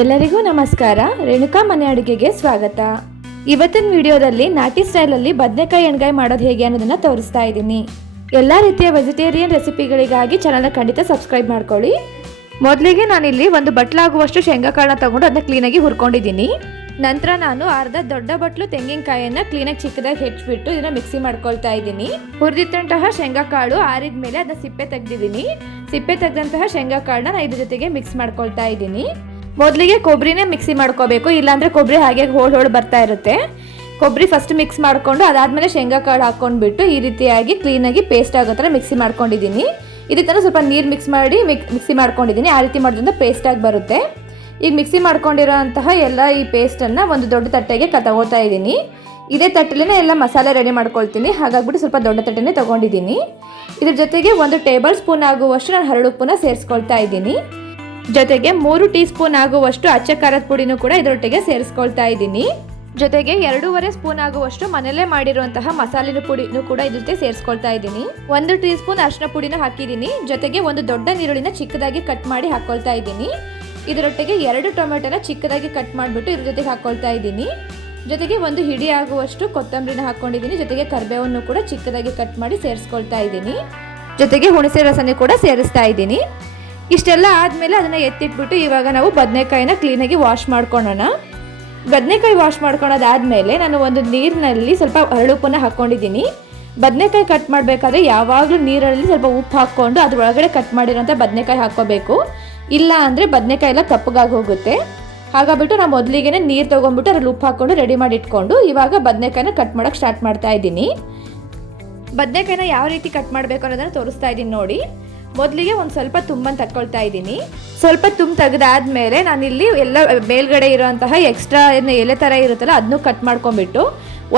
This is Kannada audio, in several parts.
ಎಲ್ಲರಿಗೂ ನಮಸ್ಕಾರ. ರೇಣುಕಾ ಮನೆ ಅಡುಗೆಗೆ ಸ್ವಾಗತ. ಇವತ್ತಿನ ವಿಡಿಯೋದಲ್ಲಿ ನಾಟಿ ಸ್ಟೈಲಲ್ಲಿ ಬದನೆಕಾಯಿ ಎಣ್ಗಾಯಿ ಮಾಡೋದು ಹೇಗೆ ಅನ್ನೋದನ್ನ ತೋರಿಸ್ತಾ ಇದ್ದೀನಿ. ಎಲ್ಲ ರೀತಿಯ ವೆಜಿಟೇರಿಯನ್ ರೆಸಿಪಿಗಳಿಗಾಗಿ ಚಾನಲ್ನ ಖಂಡಿತ ಸಬ್ಸ್ಕ್ರೈಬ್ ಮಾಡ್ಕೊಳ್ಳಿ. ಮೊದಲಿಗೆ ನಾನಿಲ್ಲಿ ಒಂದು ಬಟ್ಲಾಗುವಷ್ಟು ಶೇಂಗಾ ಕಾಳನ್ನ ತಗೊಂಡು ಅದನ್ನ ಕ್ಲೀನಾಗಿ ಹುರ್ಕೊಂಡಿದ್ದೀನಿ. ನಂತರ ನಾನು ಅರ್ಧ ದೊಡ್ಡ ಬಟ್ಲು ತೆಂಗಿನಕಾಯಿಯನ್ನ ಕ್ಲೀನಾಗಿ ಚಿಕ್ಕದಾಗಿ ಹೆಚ್ಚಿಬಿಟ್ಟು ಇದನ್ನ ಮಿಕ್ಸಿ ಮಾಡ್ಕೊಳ್ತಾ ಇದ್ದೀನಿ. ಹುರಿದಿಟ್ಟಂತಹ ಶೇಂಗಾ ಕಾಳು ಆರಿದ ಮೇಲೆ ಅದನ್ನ ಸಿಪ್ಪೆ ತೆಗೆದಿದ್ದೀನಿ. ಸಿಪ್ಪೆ ತೆಗೆದಂತಹ ಶೇಂಗಾ ಕಾಳನ್ನ ನಾನು ಇದ್ರ ಜೊತೆಗೆ ಮಿಕ್ಸ್ ಮಾಡ್ಕೊಳ್ತಾ ಇದ್ದೀನಿ. ಮೊದಲಿಗೆ ಕೊಬ್ಬರಿನೇ ಮಿಕ್ಸಿ ಮಾಡ್ಕೋಬೇಕು, ಇಲ್ಲಾಂದರೆ ಕೊಬ್ಬರಿ ಹಾಗೆ ಹೋಳು ಬರ್ತಾ ಇರುತ್ತೆ. ಕೊಬ್ಬರಿ ಫಸ್ಟ್ ಮಿಕ್ಸ್ ಮಾಡಿಕೊಂಡು ಅದಾದಮೇಲೆ ಶೇಂಗಾ ಕಾಳು ಹಾಕ್ಕೊಂಡ್ಬಿಟ್ಟು ಈ ರೀತಿಯಾಗಿ ಕ್ಲೀನಾಗಿ ಪೇಸ್ಟ್ ಆಗೋ ಥರ ಮಿಕ್ಸಿ ಮಾಡ್ಕೊಂಡಿದ್ದೀನಿ. ಇದೇ ಥರ ಸ್ವಲ್ಪ ನೀರು ಮಿಕ್ಸ್ ಮಾಡಿ ಮಿಕ್ಸಿ ಮಾಡ್ಕೊಂಡಿದ್ದೀನಿ. ಆ ರೀತಿ ಮಾಡೋದ್ರಿಂದ ಪೇಸ್ಟಾಗಿ ಬರುತ್ತೆ. ಈಗ ಮಿಕ್ಸಿ ಮಾಡ್ಕೊಂಡಿರೋಂತಹ ಎಲ್ಲ ಈ ಪೇಸ್ಟನ್ನು ಒಂದು ದೊಡ್ಡ ತಟ್ಟೆಗೆ ತಗೋತಾ ಇದ್ದೀನಿ. ಇದೇ ತಟ್ಟೆಲೇ ಎಲ್ಲ ಮಸಾಲೆ ರೆಡಿ ಮಾಡ್ಕೊಳ್ತೀನಿ. ಹಾಗಾಗ್ಬಿಟ್ಟು ಸ್ವಲ್ಪ ದೊಡ್ಡ ತಟ್ಟೆನೇ ತೊಗೊಂಡಿದ್ದೀನಿ. ಇದ್ರ ಜೊತೆಗೆ 1 ಟೇಬಲ್ ಸ್ಪೂನ್ ಆಗುವಷ್ಟು ನಾನು ಹರಳುಪ್ಪನ್ನ ಸೇರಿಸ್ಕೊಳ್ತಾ ಇದ್ದೀನಿ. ಜೊತೆಗೆ 3 ಟೀ ಸ್ಪೂನ್ ಆಗುವಷ್ಟು ಅಚ್ಚ ಖಾರದ ಪುಡಿನೂ ಕೂಡ ಇದರೊಟ್ಟಿಗೆ ಸೇರಿಸ್ಕೊಳ್ತಾ ಇದ್ದೀನಿ. ಜೊತೆಗೆ 2.5 ಸ್ಪೂನ್ ಆಗುವಷ್ಟು ಮನೆಯಲ್ಲೇ ಮಾಡಿರುವಂತಹ ಮಸಾಲೆ ಪುಡಿನೂ ಕೂಡ ಇದ್ರ ಜೊತೆ ಸೇರಿಸ್ಕೊಳ್ತಾ ಇದ್ದೀನಿ. 1 ಟೀ ಸ್ಪೂನ್ ಅರಿಶಿನ ಪುಡಿನ ಹಾಕಿದ್ದೀನಿ. ಜೊತೆಗೆ ಒಂದು ದೊಡ್ಡ ಈರುಳ್ಳಿನ ಚಿಕ್ಕದಾಗಿ ಕಟ್ ಮಾಡಿ ಹಾಕೊಳ್ತಾ ಇದ್ದೀನಿ. ಇದರೊಟ್ಟಿಗೆ 2 ಟೊಮೆಟೊನ ಚಿಕ್ಕದಾಗಿ ಕಟ್ ಮಾಡಿಬಿಟ್ಟು ಇದ್ರ ಜೊತೆಗೆ ಹಾಕೊಳ್ತಾ ಇದ್ದೀನಿ. ಜೊತೆಗೆ 1 ಹಿಡಿ ಆಗುವಷ್ಟು ಕೊತ್ತಂಬರಿನ ಹಾಕೊಂಡಿದ್ದೀನಿ. ಜೊತೆಗೆ ಕರಿಬೇವನ್ನು ಕೂಡ ಚಿಕ್ಕದಾಗಿ ಕಟ್ ಮಾಡಿ ಸೇರಿಸ್ಕೊಳ್ತಾ ಇದ್ದೀನಿ. ಜೊತೆಗೆ ಹುಣಸೆ ರಸನೂ ಕೂಡ ಸೇರಿಸ್ತಾ ಇದ್ದೀನಿ. ಇಷ್ಟೆಲ್ಲ ಆದಮೇಲೆ ಅದನ್ನು ಎತ್ತಿಟ್ಬಿಟ್ಟು ಇವಾಗ ನಾವು ಬದನೆಕಾಯಿನ ಕ್ಲೀನಾಗಿ ವಾಶ್ ಮಾಡ್ಕೊಳ್ಳೋಣ. ಬದನೆಕಾಯಿ ವಾಶ್ ಮಾಡ್ಕೊಳೋದಾದಮೇಲೆ ನಾನು ಒಂದು ನೀರಿನಲ್ಲಿ ಸ್ವಲ್ಪ ಹರಳುಪ್ಪನ್ನ ಹಾಕ್ಕೊಂಡಿದ್ದೀನಿ. ಬದನೆಕಾಯಿ ಕಟ್ ಮಾಡಬೇಕಾದ್ರೆ ಯಾವಾಗಲೂ ನೀರಲ್ಲಿ ಸ್ವಲ್ಪ ಉಪ್ಪು ಹಾಕ್ಕೊಂಡು ಅದರೊಳಗಡೆ ಕಟ್ ಮಾಡಿರೋಂಥ ಬದನೆಕಾಯಿ ಹಾಕ್ಕೋಬೇಕು. ಇಲ್ಲ ಅಂದರೆ ಬದನೆಕಾಯಿ ಎಲ್ಲ ಕಪ್ಪಗಾಗಿ ಹೋಗುತ್ತೆ. ಹಾಗಾಗ್ಬಿಟ್ಟು ನಾನು ಮೊದಲಿಗೆ ನೀರು ತೊಗೊಂಡ್ಬಿಟ್ಟು ಅದ್ರಲ್ಲಿ ಉಪ್ಪು ಹಾಕ್ಕೊಂಡು ರೆಡಿ ಮಾಡಿ ಇಟ್ಕೊಂಡು ಇವಾಗ ಬದನೆಕಾಯಿನ ಕಟ್ ಮಾಡೋಕ್ಕೆ ಸ್ಟಾರ್ಟ್ ಮಾಡ್ತಾ ಇದ್ದೀನಿ. ಬದನೆಕಾಯಿನ ಯಾವ ರೀತಿ ಕಟ್ ಮಾಡಬೇಕು ಅನ್ನೋದನ್ನು ತೋರಿಸ್ತಾ ಇದ್ದೀನಿ ನೋಡಿ. ಮೊದಲಿಗೆ ಒಂದು ಸ್ವಲ್ಪ ತುಂಬನ್ನು ತಗೊಳ್ತಾ ಇದ್ದೀನಿ. ಸ್ವಲ್ಪ ತುಂಬ ತೆಗೆದಾದ್ಮೇಲೆ ನಾನಿಲ್ಲಿ ಎಲ್ಲ ಮೇಲ್ಗಡೆ ಇರೋಂತಹ ಎಕ್ಸ್ಟ್ರಾ ಎಲೆ ಥರ ಇರುತ್ತಲ್ಲ ಅದನ್ನು ಕಟ್ ಮಾಡ್ಕೊಂಡ್ಬಿಟ್ಟು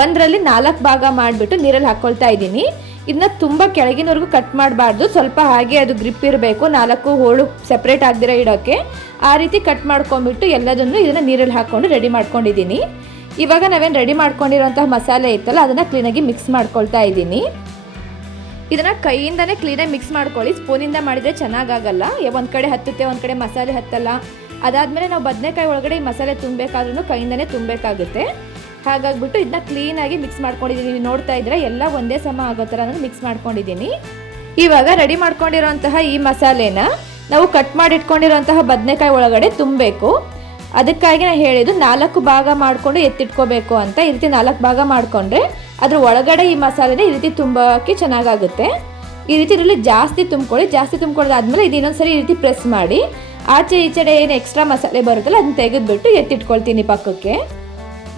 ಒಂದರಲ್ಲಿ 4 ಭಾಗ ಮಾಡಿಬಿಟ್ಟು ನೀರಲ್ಲಿ ಹಾಕ್ಕೊಳ್ತಾ ಇದ್ದೀನಿ. ಇದನ್ನ ತುಂಬ ಕೆಳಗಿನವರೆಗೂ ಕಟ್ ಮಾಡಬಾರ್ದು, ಸ್ವಲ್ಪ ಹಾಗೆ ಅದು ಗ್ರಿಪ್ ಇರಬೇಕು, 4 ಹೋಳು ಸೆಪ್ರೇಟ್ ಆಗದಿರೋ ಇಡೋಕ್ಕೆ. ಆ ರೀತಿ ಕಟ್ ಮಾಡ್ಕೊಂಡ್ಬಿಟ್ಟು ಎಲ್ಲದನ್ನು ಇದನ್ನು ನೀರಲ್ಲಿ ಹಾಕ್ಕೊಂಡು ರೆಡಿ ಮಾಡ್ಕೊಂಡಿದ್ದೀನಿ. ಇವಾಗ ನಾವೇನು ರೆಡಿ ಮಾಡ್ಕೊಂಡಿರೋಂತಹ ಮಸಾಲೆ ಇತ್ತಲ್ಲ ಅದನ್ನು ಕ್ಲೀನಾಗಿ ಮಿಕ್ಸ್ ಮಾಡ್ಕೊಳ್ತಾ ಇದ್ದೀನಿ. ಇದನ್ನು ಕೈಯಿಂದನೇ ಕ್ಲೀನಾಗಿ ಮಿಕ್ಸ್ ಮಾಡ್ಕೊಳ್ಳಿ. ಸ್ಪೂನಿಂದ ಮಾಡಿದರೆ ಚೆನ್ನಾಗಾಗಲ್ಲ. ಒಂದು ಕಡೆ ಹತ್ತುತ್ತೆ, ಒಂದು ಕಡೆ ಮಸಾಲೆ ಹತ್ತಲ್ಲ. ಅದಾದಮೇಲೆ ನಾವು ಬದನೆಕಾಯಿ ಒಳಗಡೆ ಈ ಮಸಾಲೆ ತುಂಬಬೇಕಾದ್ರೂ ಕೈಯಿಂದನೇ ತುಂಬಬೇಕಾಗುತ್ತೆ. ಹಾಗಾಗ್ಬಿಟ್ಟು ಇದನ್ನ ಕ್ಲೀನಾಗಿ ಮಿಕ್ಸ್ ಮಾಡ್ಕೊಂಡಿದ್ದೀನಿ. ನೀವು ನೋಡ್ತಾ ಇದ್ರೆ ಎಲ್ಲ ಒಂದೇ ಸಮ ಆಗೋ ಥರ ನಾನು ಮಿಕ್ಸ್ ಮಾಡ್ಕೊಂಡಿದ್ದೀನಿ. ಇವಾಗ ರೆಡಿ ಮಾಡ್ಕೊಂಡಿರೋಂತಹ ಈ ಮಸಾಲೆನ ನಾವು ಕಟ್ ಮಾಡಿ ಇಟ್ಕೊಂಡಿರೋಂತಹ ಬದನೆಕಾಯಿ ಒಳಗಡೆ ತುಂಬಬೇಕು. ಅದಕ್ಕಾಗಿ ನಾನು ಹೇಳಿದ್ದು 4 ಭಾಗ ಮಾಡಿಕೊಂಡು ಎತ್ತಿಟ್ಕೋಬೇಕು ಅಂತ. ಈ ರೀತಿ 4 ಭಾಗ ಮಾಡಿಕೊಂಡ್ರೆ ಅದ್ರ ಒಳಗಡೆ ಈ ಮಸಾಲೆನ ಈ ರೀತಿ ತುಂಬಕ್ಕೆ ಚೆನ್ನಾಗಾಗುತ್ತೆ. ಈ ರೀತಿ ಇದರಲ್ಲಿ ಜಾಸ್ತಿ ತುಂಬ್ಕೊಳ್ಳಿ. ಜಾಸ್ತಿ ತುಂಬ್ಕೊಳ್ಳೋದಾದ್ಮೇಲೆ ಇದು ಇನ್ನೊಂದ್ಸರಿ ಈ ರೀತಿ ಪ್ರೆಸ್ ಮಾಡಿ ಆಚೆ ಈಚೆಡೆ ಏನು ಎಕ್ಸ್ಟ್ರಾ ಮಸಾಲೆ ಬರುತ್ತಲ್ಲ ಅದನ್ನ ತೆಗೆದುಬಿಟ್ಟು ಎತ್ತಿಟ್ಕೊಳ್ತೀನಿ ಪಕ್ಕಕ್ಕೆ.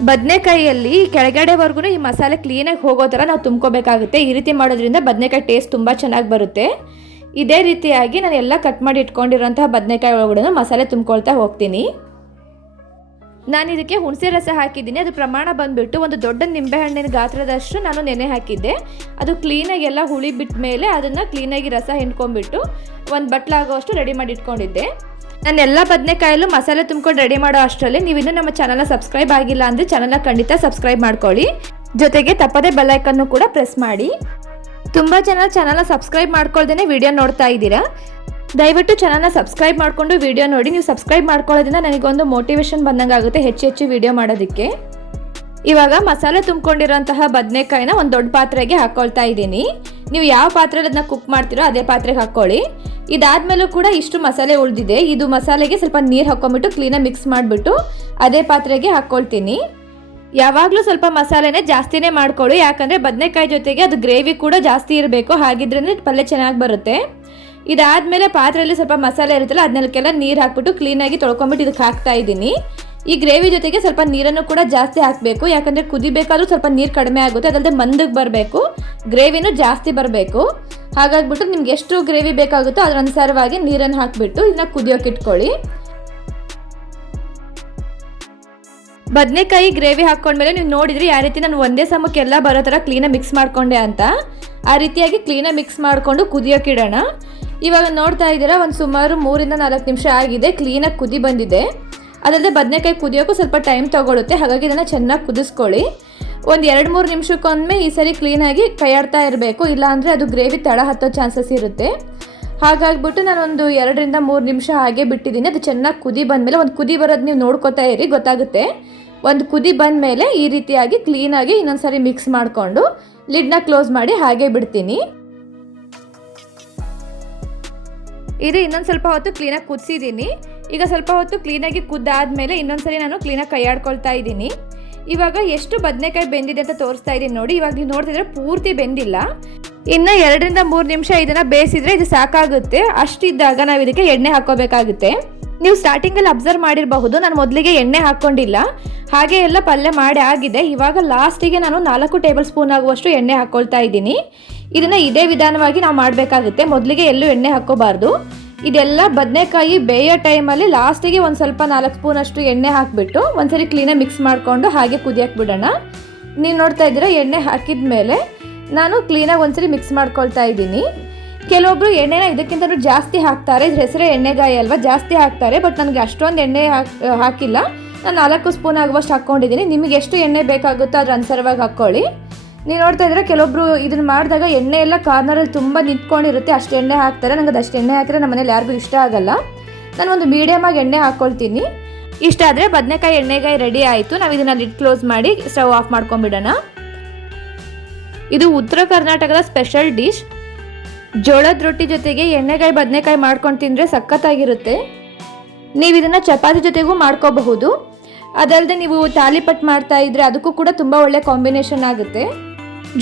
ಬದನೆಕಾಯಿಯಲ್ಲಿ ಕೆಳಗಡೆವರೆಗೂ ಈ ಮಸಾಲೆ ಕ್ಲೀನಾಗಿ ಹೋಗೋ ಥರ ನಾವು ತುಂಬ್ಕೋಬೇಕಾಗುತ್ತೆ. ಈ ರೀತಿ ಮಾಡೋದ್ರಿಂದ ಬದನೆಕಾಯಿ ಟೇಸ್ಟ್ ತುಂಬ ಚೆನ್ನಾಗಿ ಬರುತ್ತೆ. ಇದೇ ರೀತಿಯಾಗಿ ನಾನು ಎಲ್ಲ ಕಟ್ ಮಾಡಿ ಇಟ್ಕೊಂಡಿರೋಂತಹ ಬದನೆಕಾಯಿ ಒಳಗಡೆ ಮಸಾಲೆ ತುಂಬ್ಕೊಳ್ತಾ ಹೋಗ್ತೀನಿ. ನಾನು ಇದಕ್ಕೆ ಹುಣಸೆ ರಸ ಹಾಕಿದ್ದೀನಿ. ಅದು ಪ್ರಮಾಣ ಬಂದುಬಿಟ್ಟು ಒಂದು ದೊಡ್ಡ ನಿಂಬೆಹಣ್ಣಿನ ಗಾತ್ರದಷ್ಟು ನಾನು ನೆನೆ ಹಾಕಿದ್ದೆ. ಅದು ಕ್ಲೀನಾಗಿ ಎಲ್ಲ ಹುಳಿ ಬಿಟ್ಟ ಮೇಲೆ ಅದನ್ನು ಕ್ಲೀನಾಗಿ ರಸ ಹಿಂಡ್ಕೊಂಡ್ಬಿಟ್ಟು ಒಂದು ಬಟ್ಲಾಗೋಷ್ಟು ರೆಡಿ ಮಾಡಿ ಇಟ್ಕೊಂಡಿದ್ದೆ. ನಾನು ಎಲ್ಲ ಬದನೆಕಾಯಲ್ಲೂ ಮಸಾಲೆ ತುಂಬ್ಕೊಂಡು ರೆಡಿ ಮಾಡೋ ಅಷ್ಟರಲ್ಲಿ ನೀವು ಇನ್ನೂ ನಮ್ಮ ಚಾನಲ್ನ ಸಬ್ಸ್ಕ್ರೈಬ್ ಆಗಿಲ್ಲ ಅಂದರೆ ಚಾನಲ್ನ ಖಂಡಿತ ಸಬ್ಸ್ಕ್ರೈಬ್ ಮಾಡ್ಕೊಳ್ಳಿ. ಜೊತೆಗೆ ತಪ್ಪದೇ ಬೆಲ್ ಐಕನ್ನು ಕೂಡ ಪ್ರೆಸ್ ಮಾಡಿ. ತುಂಬ ಜನ ಚಾನಲ್ನ ಸಬ್ಸ್ಕ್ರೈಬ್ ಮಾಡ್ಕೊಳ್ದೇ ವಿಡಿಯೋ ನೋಡ್ತಾ ಇದ್ದೀರಾ. ದಯವಿಟ್ಟು ಚಾನಲ್ನ ಸಬ್ಸ್ಕ್ರೈಬ್ ಮಾಡಿಕೊಂಡು ವಿಡಿಯೋ ನೋಡಿ. ನೀವು ಸಬ್ಸ್ಕ್ರೈಬ್ ಮಾಡ್ಕೊಳ್ಳೋದ್ರಿಂದ ನನಗೊಂದು ಮೋಟಿವೇಶನ್ ಬಂದಂಗೆ ಆಗುತ್ತೆ ಹೆಚ್ಚು ವಿಡಿಯೋ ಮಾಡೋದಕ್ಕೆ. ಇವಾಗ ಮಸಾಲೆ ತುಂಬ್ಕೊಂಡಿರೋಂತಹ ಬದನೆಕಾಯಿನ ಒಂದು ದೊಡ್ಡ ಪಾತ್ರೆಗೆ ಹಾಕ್ಕೊಳ್ತಾ ಇದ್ದೀನಿ. ನೀವು ಯಾವ ಪಾತ್ರೆಯಲ್ಲಿ ಅದನ್ನ ಕುಕ್ ಮಾಡ್ತೀರೋ ಅದೇ ಪಾತ್ರೆಗೆ ಹಾಕ್ಕೊಳ್ಳಿ. ಇದಾದ್ಮೇಲೂ ಕೂಡ ಇಷ್ಟು ಮಸಾಲೆ ಉಳಿದಿದೆ. ಇದು ಮಸಾಲೆಗೆ ಸ್ವಲ್ಪ ನೀರು ಹಾಕ್ಕೊಂಬಿಟ್ಟು ಕ್ಲೀನಾಗಿ ಮಿಕ್ಸ್ ಮಾಡಿಬಿಟ್ಟು ಅದೇ ಪಾತ್ರೆಗೆ ಹಾಕ್ಕೊಳ್ತೀನಿ. ಯಾವಾಗಲೂ ಸ್ವಲ್ಪ ಮಸಾಲೆನೇ ಜಾಸ್ತಿನೇ ಮಾಡ್ಕೊಳ್ಳಿ. ಯಾಕಂದರೆ ಬದನೆಕಾಯಿ ಜೊತೆಗೆ ಅದು ಗ್ರೇವಿ ಕೂಡ ಜಾಸ್ತಿ ಇರಬೇಕು. ಹಾಗಿದ್ರೇ ಪಲ್ಯ ಚೆನ್ನಾಗಿ ಬರುತ್ತೆ. ಇದಾದಮೇಲೆ ಪಾತ್ರೆಯಲ್ಲಿ ಸ್ವಲ್ಪ ಮಸಾಲೆ ಇರುತ್ತಲ್ಲ ಅದನ್ನೆಲ್ಲ ನೀರು ಹಾಕ್ಬಿಟ್ಟು ಕ್ಲೀನಾಗಿ ತೊಳ್ಕೊಂಬಿಟ್ಟು ಇದಕ್ಕೆ ಹಾಕ್ತಾ ಇದ್ದೀನಿ. ಈ ಗ್ರೇವಿ ಜೊತೆಗೆ ಸ್ವಲ್ಪ ನೀರನ್ನು ಕೂಡ ಜಾಸ್ತಿ ಹಾಕಬೇಕು. ಯಾಕಂದರೆ ಕುದಿಬೇಕಾದ್ರೂ ಸ್ವಲ್ಪ ನೀರು ಕಡಿಮೆ ಆಗುತ್ತೆ. ಅದಲ್ಲದೆ ಮಂದಕ್ಕೆ ಬರಬೇಕು, ಗ್ರೇವಿನೂ ಜಾಸ್ತಿ ಬರಬೇಕು. ಹಾಗಾಗ್ಬಿಟ್ಟು ನಿಮ್ಗೆ ಎಷ್ಟು ಗ್ರೇವಿ ಬೇಕಾಗುತ್ತೋ ಅದರ ಅನುಸಾರವಾಗಿ ನೀರನ್ನು ಹಾಕಿಬಿಟ್ಟು ಇದನ್ನ ಕುದಿಯೋಕೆ ಇಟ್ಕೊಳ್ಳಿ. ಬದನೆಕಾಯಿ ಗ್ರೇವಿ ಹಾಕ್ಕೊಂಡ್ಮೇಲೆ ನೀವು ನೋಡಿದ್ರಿ ಯಾವ ರೀತಿ ನಾನು ಒಂದೇ ಸಮಕ್ಕೆ ಎಲ್ಲ ಬರೋ ಥರ ಕ್ಲೀನಾಗಿ ಮಿಕ್ಸ್ ಮಾಡಿಕೊಂಡೆ ಅಂತ. ಆ ರೀತಿಯಾಗಿ ಕ್ಲೀನಾಗಿ ಮಿಕ್ಸ್ ಮಾಡಿಕೊಂಡು ಕುದಿಯೋಕೆ ಇಡೋಣ. ಇವಾಗ ನೋಡ್ತಾ ಇದ್ದೀರಾ ಒಂದು ಸುಮಾರು 3 ರಿಂದ 4 ನಿಮಿಷ ಆಗಿದೆ. ಕ್ಲೀನಾಗಿ ಕುದಿ ಬಂದಿದೆ. ಅದಲ್ಲದೆ ಬದನೆಕಾಯಿ ಕುದಿಯೋಕ್ಕೂ ಸ್ವಲ್ಪ ಟೈಮ್ ತೊಗೊಳುತ್ತೆ. ಹಾಗಾಗಿ ಇದನ್ನು ಚೆನ್ನಾಗಿ ಕುದಿಸ್ಕೊಳ್ಳಿ. ಒಂದು 2-3 ನಿಮಿಷಕ್ಕೊಮ್ಮೆ ಈ ಸರಿ ಕ್ಲೀನಾಗಿ ಕೈ ಆಡ್ತಾ ಇರಬೇಕು. ಇಲ್ಲಾಂದರೆ ಅದು ಗ್ರೇವಿ ತಳ ಹತ್ತೋ ಚಾನ್ಸಸ್ ಇರುತ್ತೆ. ಹಾಗಾಗಿಬಿಟ್ಟು ನಾನೊಂದು 2-3 ನಿಮಿಷ ಹಾಗೆ ಬಿಟ್ಟಿದ್ದೀನಿ. ಅದು ಚೆನ್ನಾಗಿ ಕುದಿ ಬಂದಮೇಲೆ, ಒಂದು ಕುದಿ ಬರೋದು ನೀವು ನೋಡ್ಕೊತಾ ಇರಿ, ಗೊತ್ತಾಗುತ್ತೆ. ಒಂದು ಕುದಿ ಬಂದಮೇಲೆ ಈ ರೀತಿಯಾಗಿ ಕ್ಲೀನಾಗಿ ಇನ್ನೊಂದ್ಸರಿ ಮಿಕ್ಸ್ ಮಾಡಿಕೊಂಡು ಲಿಡ್ನ ಕ್ಲೋಸ್ ಮಾಡಿ ಹಾಗೆ ಬಿಡ್ತೀನಿ. ಇದು ಇನ್ನೊಂದು ಸ್ವಲ್ಪ ಹೊತ್ತು ಕ್ಲೀನಾಗಿ ಕುದಿಸಿದ್ದೀನಿ. ಈಗ ಸ್ವಲ್ಪ ಹೊತ್ತು ಕ್ಲೀನಾಗಿ ಕುದ್ದಾದ್ಮೇಲೆ ಇನ್ನೊಂದ್ಸರಿ ನಾನು ಕ್ಲೀನಾಗಿ ಕೈ ಆಡ್ಕೊಳ್ತಾ ಇದ್ದೀನಿ. ಇವಾಗ ಎಷ್ಟು ಬದನೆಕಾಯಿ ಬೆಂದಿದೆ ಅಂತ ತೋರಿಸ್ತಾ ಇದ್ದೀನಿ ನೋಡಿ. ಇವಾಗ ನೀವು ನೋಡ್ತಿದ್ರೆ ಪೂರ್ತಿ ಬೆಂದಿಲ್ಲ. ಇನ್ನು 2-3 ನಿಮಿಷ ಇದನ್ನು ಬೇಯಿಸಿದ್ರೆ ಇದು ಸಾಕಾಗುತ್ತೆ. ಅಷ್ಟಿದ್ದಾಗ ನಾವು ಇದಕ್ಕೆ ಎಣ್ಣೆ ಹಾಕೋಬೇಕಾಗುತ್ತೆ. ನೀವು ಸ್ಟಾರ್ಟಿಂಗಲ್ಲಿ ಅಬ್ಸರ್ವ್ ಮಾಡಿರಬಹುದು, ನಾನು ಮೊದಲಿಗೆ ಎಣ್ಣೆ ಹಾಕ್ಕೊಂಡಿಲ್ಲ, ಹಾಗೆ ಎಲ್ಲ ಪಲ್ಯ ಮಾಡಿ ಆಗಿದೆ. ಇವಾಗ ಲಾಸ್ಟಿಗೆ ನಾನು 4 ಟೇಬಲ್ ಸ್ಪೂನ್ ಆಗುವಷ್ಟು ಎಣ್ಣೆ ಹಾಕ್ಕೊಳ್ತಾ ಇದ್ದೀನಿ. ಇದನ್ನು ಇದೇ ವಿಧಾನವಾಗಿ ನಾವು ಮಾಡಬೇಕಾಗುತ್ತೆ. ಮೊದಲಿಗೆ ಎಲ್ಲೂ ಎಣ್ಣೆ ಹಾಕ್ಕೋಬಾರ್ದು. ಇದೆಲ್ಲ ಬದನೆಕಾಯಿ ಬೇಯೋ ಟೈಮಲ್ಲಿ ಲಾಸ್ಟಿಗೆ ಒಂದು ಸ್ವಲ್ಪ 4 ಸ್ಪೂನಷ್ಟು ಎಣ್ಣೆ ಹಾಕಿಬಿಟ್ಟು ಒಂದ್ಸರಿ ಕ್ಲೀನಾಗಿ ಮಿಕ್ಸ್ ಮಾಡಿಕೊಂಡು ಹಾಗೆ ಕುದಿಯಕ್ಕೆ ಬಿಡೋಣ. ನೀವು ನೋಡ್ತಾ ಇದ್ದೀರಾ, ಎಣ್ಣೆ ಹಾಕಿದ ಮೇಲೆ ನಾನು ಕ್ಲೀನಾಗಿ ಒಂದ್ಸರಿ ಮಿಕ್ಸ್ ಮಾಡ್ಕೊಳ್ತಾ ಇದ್ದೀನಿ. ಕೆಲವೊಬ್ರು ಎಣ್ಣೆನ ಇದಕ್ಕಿಂತ ಜಾಸ್ತಿ ಹಾಕ್ತಾರೆ. ಇದ್ರ ಹೆಸರೇ ಎಣ್ಣೆಗಾಯಿ ಅಲ್ವಾ, ಜಾಸ್ತಿ ಹಾಕ್ತಾರೆ. ಬಟ್ ನನಗೆ ಅಷ್ಟೊಂದು ಎಣ್ಣೆ ಹಾಕಿಲ್ಲ. ನಾನು 4 ಸ್ಪೂನ್ ಆಗುವಷ್ಟು ಹಾಕ್ಕೊಂಡಿದ್ದೀನಿ. ನಿಮಗೆ ಎಷ್ಟು ಎಣ್ಣೆ ಬೇಕಾಗುತ್ತೋ ಅದ್ರ ಅನುಸಾರವಾಗಿ ಹಾಕ್ಕೊಳ್ಳಿ. ನೀವು ನೋಡ್ತಾ ಇದ್ದೀರಾ, ಕೆಲವೊಬ್ರು ಇದನ್ನು ಮಾಡಿದಾಗ ಎಣ್ಣೆ ಎಲ್ಲ ಕಾರ್ನರಲ್ಲಿ ತುಂಬ ನಿಂತ್ಕೊಂಡಿರುತ್ತೆ, ಅಷ್ಟು ಎಣ್ಣೆ ಹಾಕ್ತಾರೆ. ನನಗೆ ಅದಷ್ಟು ಎಣ್ಣೆ ಹಾಕಿದ್ರೆ ನಮ್ಮ ಮನೇಲಿ ಯಾರಿಗೂ ಇಷ್ಟ ಆಗಲ್ಲ. ನಾನು ಒಂದು ಮೀಡಿಯಮಾಗಿ ಎಣ್ಣೆ ಹಾಕ್ಕೊಳ್ತೀನಿ. ಇಷ್ಟ ಆದರೆ ಬದನೆಕಾಯಿ ಎಣ್ಣೆಗಾಯಿ ರೆಡಿ ಆಯಿತು. ನಾವು ಇದನ್ನು ಲಿಡ್ ಕ್ಲೋಸ್ ಮಾಡಿ ಸ್ಟವ್ ಆಫ್ ಮಾಡ್ಕೊಂಡ್ಬಿಡೋಣ. ಇದು ಉತ್ತರ ಕರ್ನಾಟಕದ ಸ್ಪೆಷಲ್ ಡಿಶ್. ಜೋಳದ ರೊಟ್ಟಿ ಜೊತೆಗೆ ಎಣ್ಣೆಗಾಯಿ ಬದನೆಕಾಯಿ ಮಾಡ್ಕೊಂಡು ತಿಂದರೆ ಸಖತ್ತಾಗಿರುತ್ತೆ. ನೀವು ಇದನ್ನು ಚಪಾತಿ ಜೊತೆಗೂ ಮಾಡ್ಕೋಬಹುದು. ಅದಲ್ಲದೆ ನೀವು ತಾಲಿಪಟ್ ಮಾಡ್ತಾ ಇದ್ರೆ ಅದಕ್ಕೂ ಕೂಡ ತುಂಬ ಒಳ್ಳೆ ಕಾಂಬಿನೇಷನ್ ಆಗುತ್ತೆ.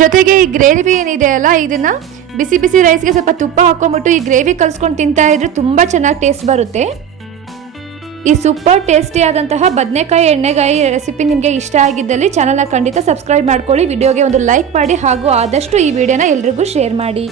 ಜೊತೆಗೆ ಈ ಗ್ರೇವಿ ಏನಿದೆ ಅಲ್ಲ, ಇದನ್ನು ಬಿಸಿ ಬಿಸಿ ರೈಸ್ಗೆ ಸ್ವಲ್ಪ ತುಪ್ಪ ಹಾಕೊಂಡ್ಬಿಟ್ಟು ಈ ಗ್ರೇವಿ ಕಲಿಸ್ಕೊಂಡು ತಿಂತಾ ಇದ್ರೆ ತುಂಬ ಚೆನ್ನಾಗಿ ಟೇಸ್ಟ್ ಬರುತ್ತೆ. ಈ ಸೂಪರ್ ಟೇಸ್ಟಿ ಆದಂತಹ ಬದನೆಕಾಯಿ ಎಣ್ಣೆಗಾಯಿ ರೆಸಿಪಿ ನಿಮಗೆ ಇಷ್ಟ ಆಗಿದ್ದಲ್ಲಿ ಚಾನಲ್ನ ಖಂಡಿತ ಸಬ್ಸ್ಕ್ರೈಬ್ ಮಾಡ್ಕೊಳ್ಳಿ. ವಿಡಿಯೋಗೆ ಒಂದು ಲೈಕ್ ಮಾಡಿ ಹಾಗೂ ಆದಷ್ಟು ಈ ವಿಡಿಯೋನ ಎಲ್ರಿಗೂ ಶೇರ್ ಮಾಡಿ.